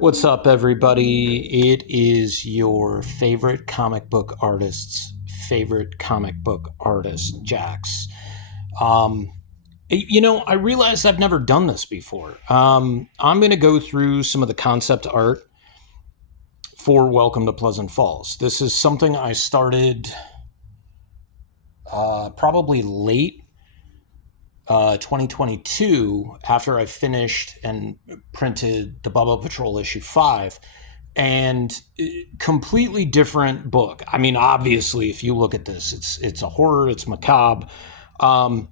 What's up, everybody? It is your favorite comic book artist's favorite comic book artist, Jax. Um, I realized I've never done this before. I'm going to go through some of the concept art for Welcome to Pleasant Falls. This is something I started probably late 2022 after I finished and printed the Bubba Patrol issue 5, and completely different book. I mean, obviously, if you look at this, it's a horror, it's macabre. So I'm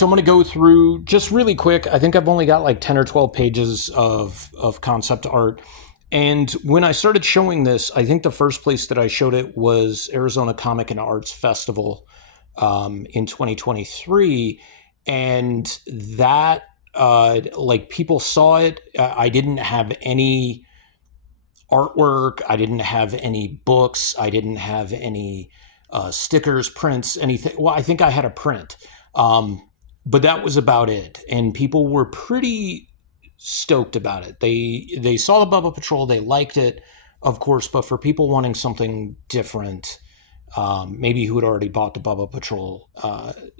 going to go through just really quick. I think I've only got like 10 or 12 pages of concept art. And when I started showing this, I think the first place that I showed it was Arizona Comic and Arts Festival in 2023. And that, like, people saw it. I didn't have any artwork. I didn't have any books. I didn't have any stickers, prints, anything. Well, I think I had a print. But that was about it. And people were pretty stoked about it. They saw the Bubba Patrol. They liked it, of course. But for people wanting something different, maybe who had already bought the Bubba Patrol,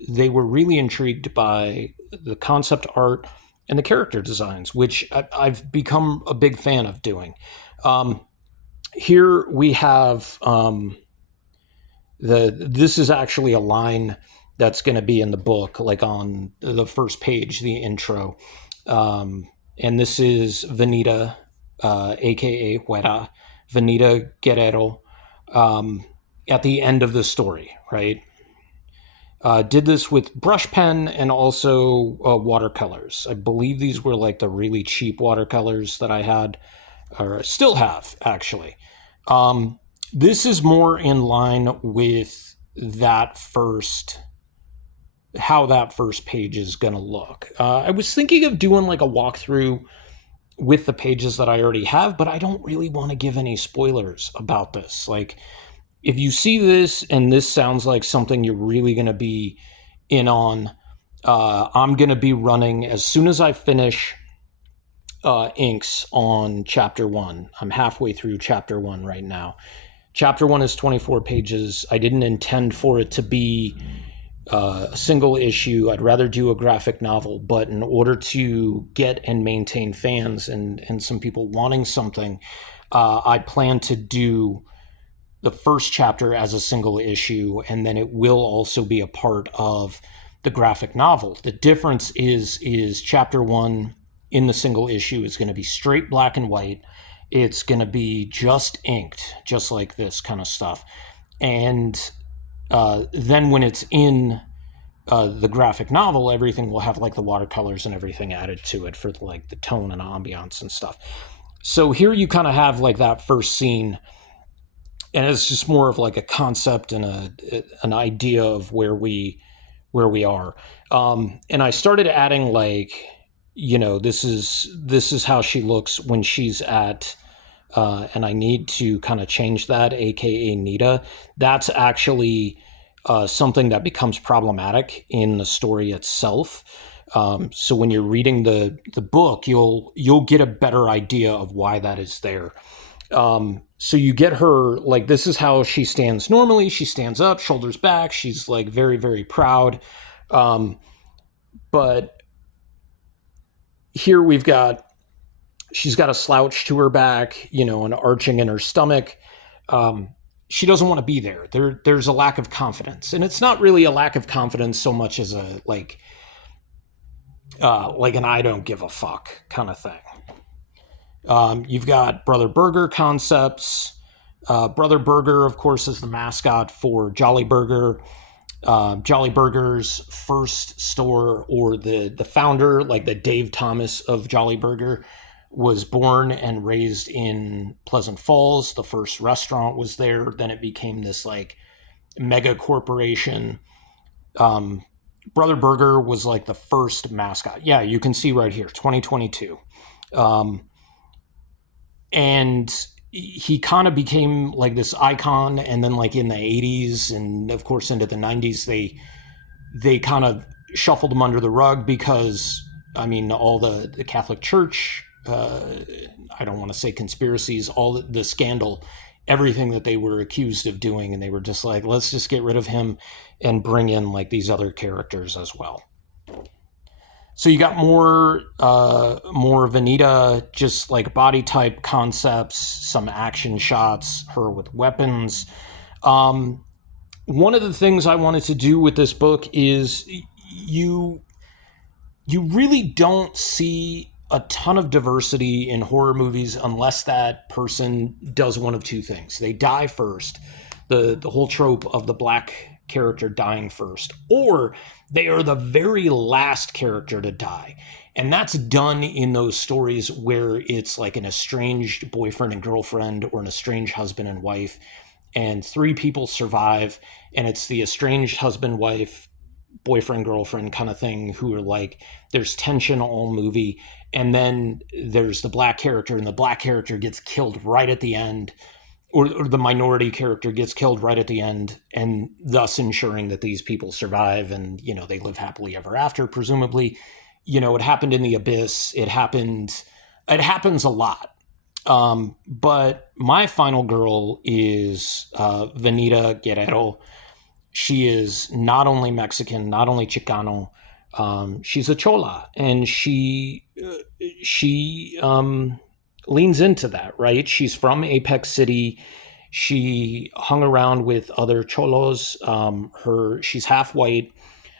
they were really intrigued by the concept art and the character designs, which I've become a big fan of doing. Here we have this is actually a line that's going to be in the book, like on the first page, the intro. And this is Venita, aka Huera, Venita Guerrero, at the end of the story, right? Did this with brush pen and also watercolors. I believe these were like the really cheap watercolors that I had, or still have, actually. This is more in line with how that first page is going to look. I was thinking of doing like a walkthrough with the pages that I already have, but I don't really want to give any spoilers about this. Like, if you see this and this sounds like something you're really going to be in on, I'm going to be running as soon as I finish inks on chapter 1. I'm halfway through chapter 1 right now. Chapter 1 is 24 pages. I didn't intend for it to be a single issue. I'd rather do a graphic novel, but in order to get and maintain fans and some people wanting something, I plan to do the first chapter as a single issue, and then it will also be a part of the graphic novel. The difference is chapter 1 in the single issue is going to be straight black and white. It's going to be just inked, just like this kind of stuff. And then when it's in the graphic novel, everything will have like the watercolors and everything added to it for like the tone and ambiance and stuff. So here you kind of have like that first scene, and it's just more of like a concept and an idea of where we are. And I started adding like, this is how she looks when she's at, and I need to kind of change that, aka Nita. That's actually something that becomes problematic in the story itself. So when you're reading the book, you'll get a better idea of why that is there. So you get her, like, this is how she stands normally. She stands up, shoulders back. She's like very, very proud. But here she's got a slouch to her back, an arching in her stomach. She doesn't want to be there. There's a lack of confidence, and it's not really a lack of confidence so much as a like an I don't give a fuck kind of thing. You've got Brother Burger concepts. Brother Burger, of course, is the mascot for Jolly Burger. Jolly Burger's first store, or the founder, like the Dave Thomas of Jolly Burger, was born and raised in Pleasant Falls. The first restaurant was there. Then it became this like mega corporation. Brother Burger was like the first mascot. Yeah, you can see right here, 2022. And he kind of became like this icon. And then like in the 80s and of course into the 90s, they kind of shuffled him under the rug because, I mean, all the Catholic Church, I I don't want to say conspiracies, all the scandal, everything that they were accused of doing, and they were just like, let's just get rid of him and bring in like these other characters as well. So you got more Vanita, just like body type concepts, some action shots, her with weapons. Um, One of the things I wanted to do with this book is you really don't see a ton of diversity in horror movies unless that person does one of two things. They die first, the whole trope of the black character dying first, or they are the very last character to die. And that's done in those stories where it's like an estranged boyfriend and girlfriend or an estranged husband and wife, and three people survive, and it's the estranged husband, wife, boyfriend, girlfriend kind of thing who are like, there's tension all movie, and then there's the black character, and the black character gets killed right at the end, or the minority character gets killed right at the end, and thus ensuring that these people survive and, you know, they live happily ever after, presumably. You know, it happened in The Abyss. It happens a lot. But my final girl is Venita Guerrero. She is not only Mexican, not only Chicano, she's a chola, and she leans into that, right? She's from Apex City. She hung around with other cholos. She's half white,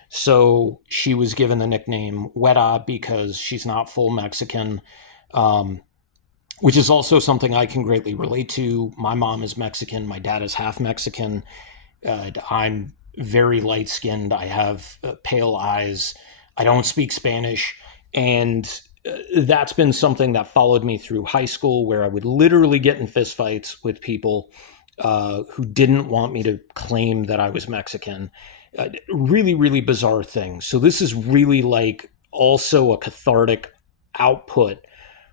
so she was given the nickname Huera because she's not full Mexican, which is also something I can greatly relate to. My mom is Mexican. My dad is half Mexican. I'm very light skinned. I have pale eyes. I don't speak Spanish. And that's been something that followed me through high school, where I would literally get in fistfights with people who didn't want me to claim that I was Mexican. Really, really bizarre things. So this is really like also a cathartic output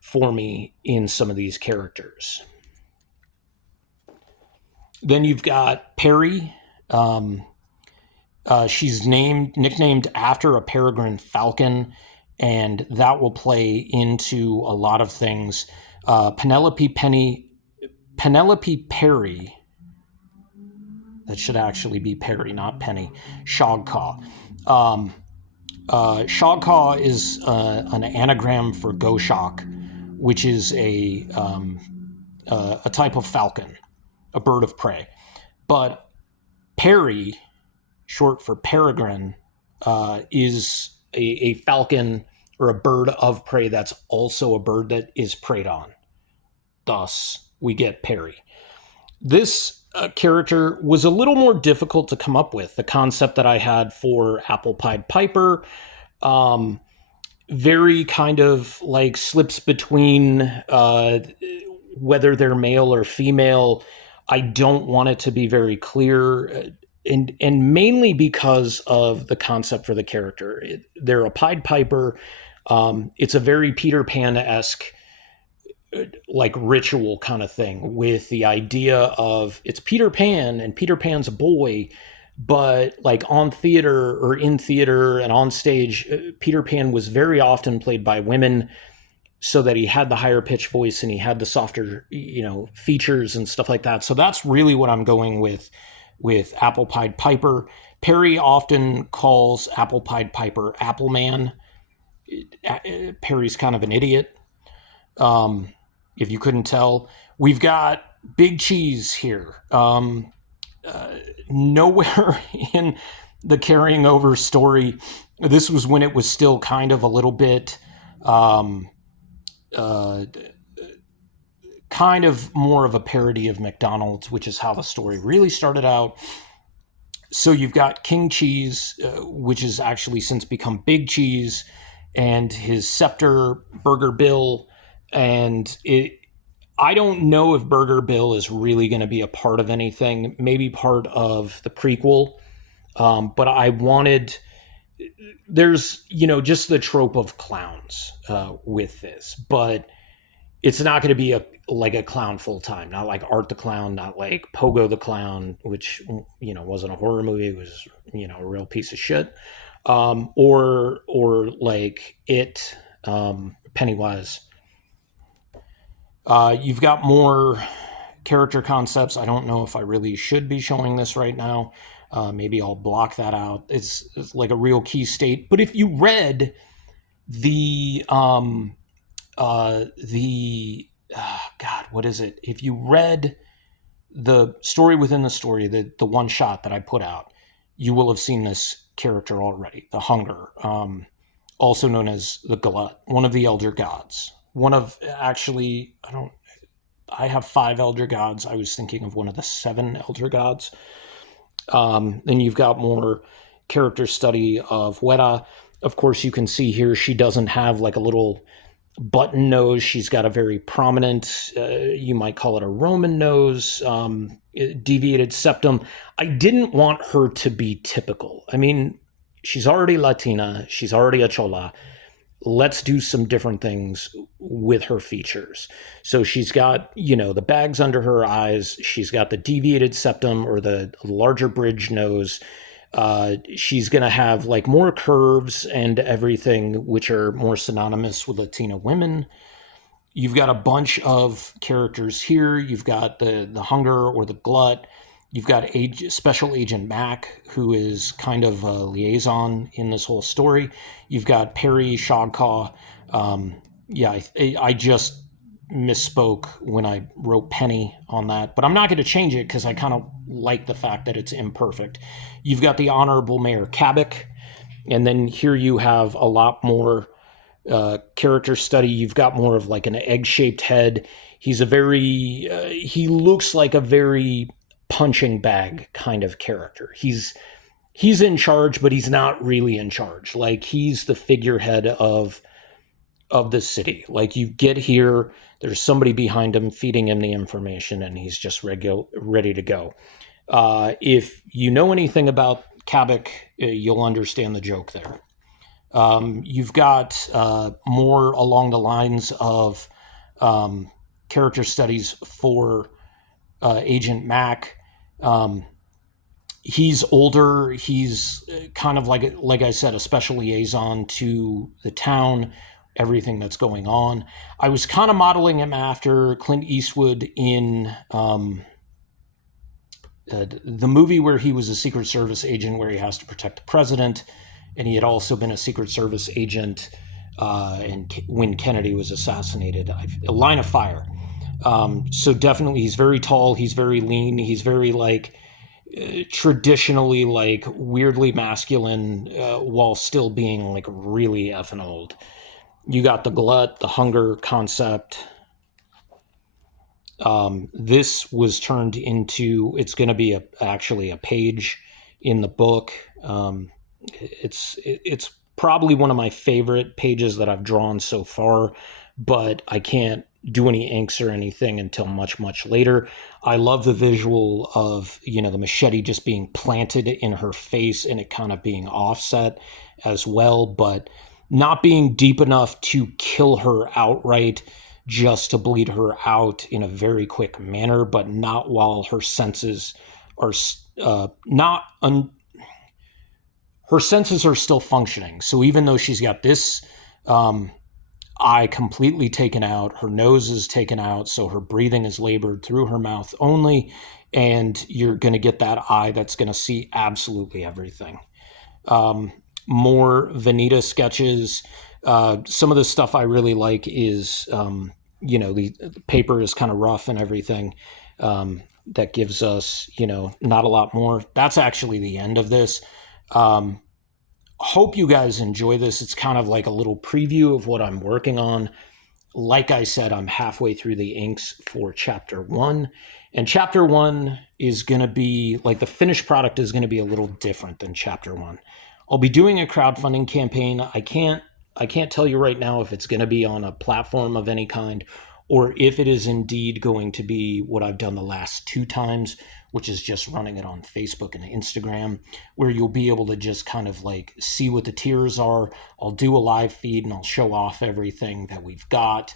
for me in some of these characters. Then you've got Perry. She's nicknamed after a peregrine falcon, and that will play into a lot of things. Penelope Perry. That should actually be Perry, not Penny. Shogcaw. Shogcaw is an anagram for goshawk, which is a type of falcon, a bird of prey. But Perry, short for peregrine, is a falcon or a bird of prey that's also a bird that is preyed on. Thus, we get Perry. This character was a little more difficult to come up with. The concept that I had for Apple Pied Piper, very kind of like slips between whether they're male or female. I don't want it to be very clear, and mainly because of the concept for the character. They're a Pied Piper. It's a very Peter Pan-esque like ritual kind of thing, with the idea of it's Peter Pan and Peter Pan's a boy, but like on theater or in theater and on stage, Peter Pan was very often played by women, so that he had the higher pitched voice and he had the softer, you know, features and stuff like that. So that's really what I'm going with Apple Pied Piper. Perry often calls Apple Pied Piper Apple Man. Perry's kind of an idiot. If you couldn't tell, we've got Big Cheese here. Nowhere in the carrying over story, this was when it was still kind of a little bit, kind of more of a parody of McDonald's, which is how the story really started out. So you've got King Cheese, which has actually since become Big Cheese, and his scepter, Burger Bill. And I don't know if Burger Bill is really going to be a part of anything, maybe part of the prequel. But I wanted, there's, you know, just the trope of clowns with this, but it's not going to be like a clown full time, not like Art the Clown, not like Pogo the Clown, which, you know, wasn't a horror movie. It was, you know, a real piece of shit. Or like Pennywise. You've got more character concepts. I don't know if I really should be showing this right now. Maybe I'll block that out. It's like a real key state. But if you read the God, what is it? If you read the story within the story, the one shot that I put out, you will have seen this character already, the Hunger, also known as the Glut, one of the elder gods. One of actually, I have 5 elder gods. I was thinking of one of the 7 elder gods. Then you've got more character study of Weta. Of course, you can see here she doesn't have like a little button nose. She's got a very prominent, you might call it a Roman nose, deviated septum. I didn't want her to be typical. I mean, she's already Latina. She's already a Chola. Let's do some different things with her features. So she's got, the bags under her eyes. She's got the deviated septum or the larger bridge nose. She's going to have like more curves and everything, which are more synonymous with Latina women. You've got a bunch of characters here. You've got the Hunger or the Glut. You've got Special Agent Mac, who is kind of a liaison in this whole story. You've got Perry Shogcaw. I just misspoke when I wrote Penny on that, but I'm not going to change it because I kind of like the fact that it's imperfect. You've got the Honorable Mayor Kabik, and then here you have a lot more character study. You've got more of like an egg-shaped head. He's he looks like a very punching bag kind of character. He's in charge, but he's not really in charge. Like he's the figurehead of the city. Like you get here, there's somebody behind him feeding him the information, and he's just ready to go. If you know anything about Kabik, you'll understand the joke there. You've got more along the lines of character studies for Agent Mac. He's older. He's kind of like I said, a special liaison to the town, everything that's going on. I was kind of modeling him after Clint Eastwood in the movie where he was a Secret Service agent where he has to protect the president. And he had also been a Secret Service agent when Kennedy was assassinated. A Line of Fire. So definitely he's very tall. He's very lean. He's very like traditionally like weirdly masculine while still being like really effing old. You got the Glut, the Hunger concept. This was turned into, it's going to be actually a page in the book. It's probably one of my favorite pages that I've drawn so far, but I can't do any inks or anything until much, much later. I love the visual of, the machete just being planted in her face and it kind of being offset as well, but not being deep enough to kill her outright, just to bleed her out in a very quick manner, but not while her senses are her senses are still functioning. So even though she's got this eye completely taken out, her nose is taken out, so her breathing is labored through her mouth only, and you're going to get that eye that's going to see absolutely everything. More Veneta sketches. Some of the stuff I really like is, the paper is kind of rough and everything. That gives us, not a lot more. That's actually the end of this. Hope you guys enjoy this. It's kind of like a little preview of what I'm working on. Like I said, I'm halfway through the inks for chapter 1. And chapter 1 is going to be, like the finished product is going to be a little different than chapter 1. I'll be doing a crowdfunding campaign. I can't tell you right now if it's going to be on a platform of any kind or if it is indeed going to be what I've done the last 2 times, which is just running it on Facebook and Instagram, where you'll be able to just kind of like see what the tiers are. I'll do a live feed and I'll show off everything that we've got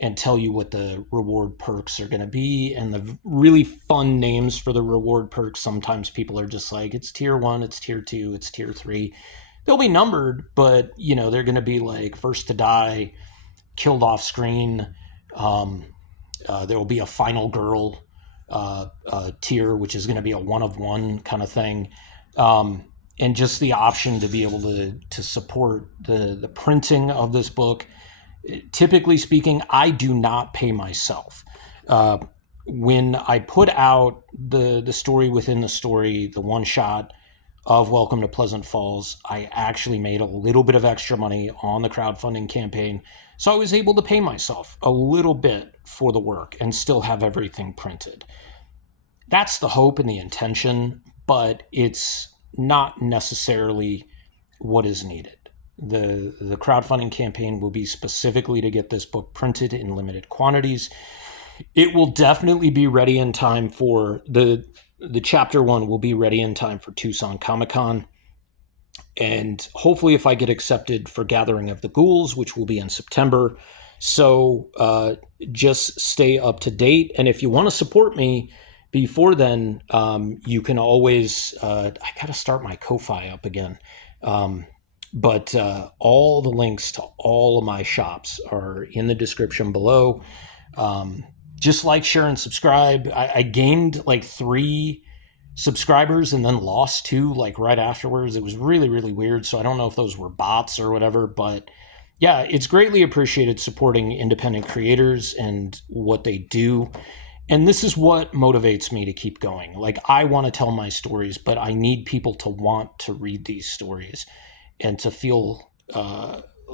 and tell you what the reward perks are going to be and the really fun names for the reward perks. Sometimes people are just like, it's tier 1, it's tier 2, it's tier 3. They'll be numbered, but they're going to be like first to die, killed off screen, there will be a final girl tier, which is going to be a one of one kind of thing. And just the option to be able to support the printing of this book. Typically speaking, I do not pay myself. When I put out the story within the story, the one shot of Welcome to Pleasant Falls, I actually made a little bit of extra money on the crowdfunding campaign. So I was able to pay myself a little bit for the work and still have everything printed. That's the hope and the intention, but it's not necessarily what is needed. The crowdfunding campaign will be specifically to get this book printed in limited quantities. It will definitely be ready in time for the chapter 1 will be ready in time for Tucson Comic-Con. And hopefully if I get accepted for Gathering of the Ghouls, which will be in September. So just stay up to date. And if you want to support me before then, you can always, I got to start my Ko-Fi up again. But all the links to all of my shops are in the description below. Just like, share, and subscribe. I gained like 3 subscribers and then lost 2 like right afterwards. It was really, really weird. So I don't know if those were bots or whatever, but yeah, it's greatly appreciated supporting independent creators and what they do. And this is what motivates me to keep going. Like, I want to tell my stories, but I need people to want to read these stories and to feel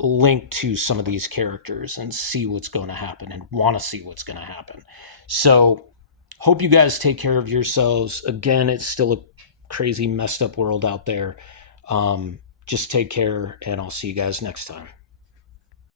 linked to some of these characters and see what's going to happen and want to see what's going to happen. So hope you guys take care of yourselves. Again, it's still a crazy, messed up world out there. Just take care, and I'll see you guys next time.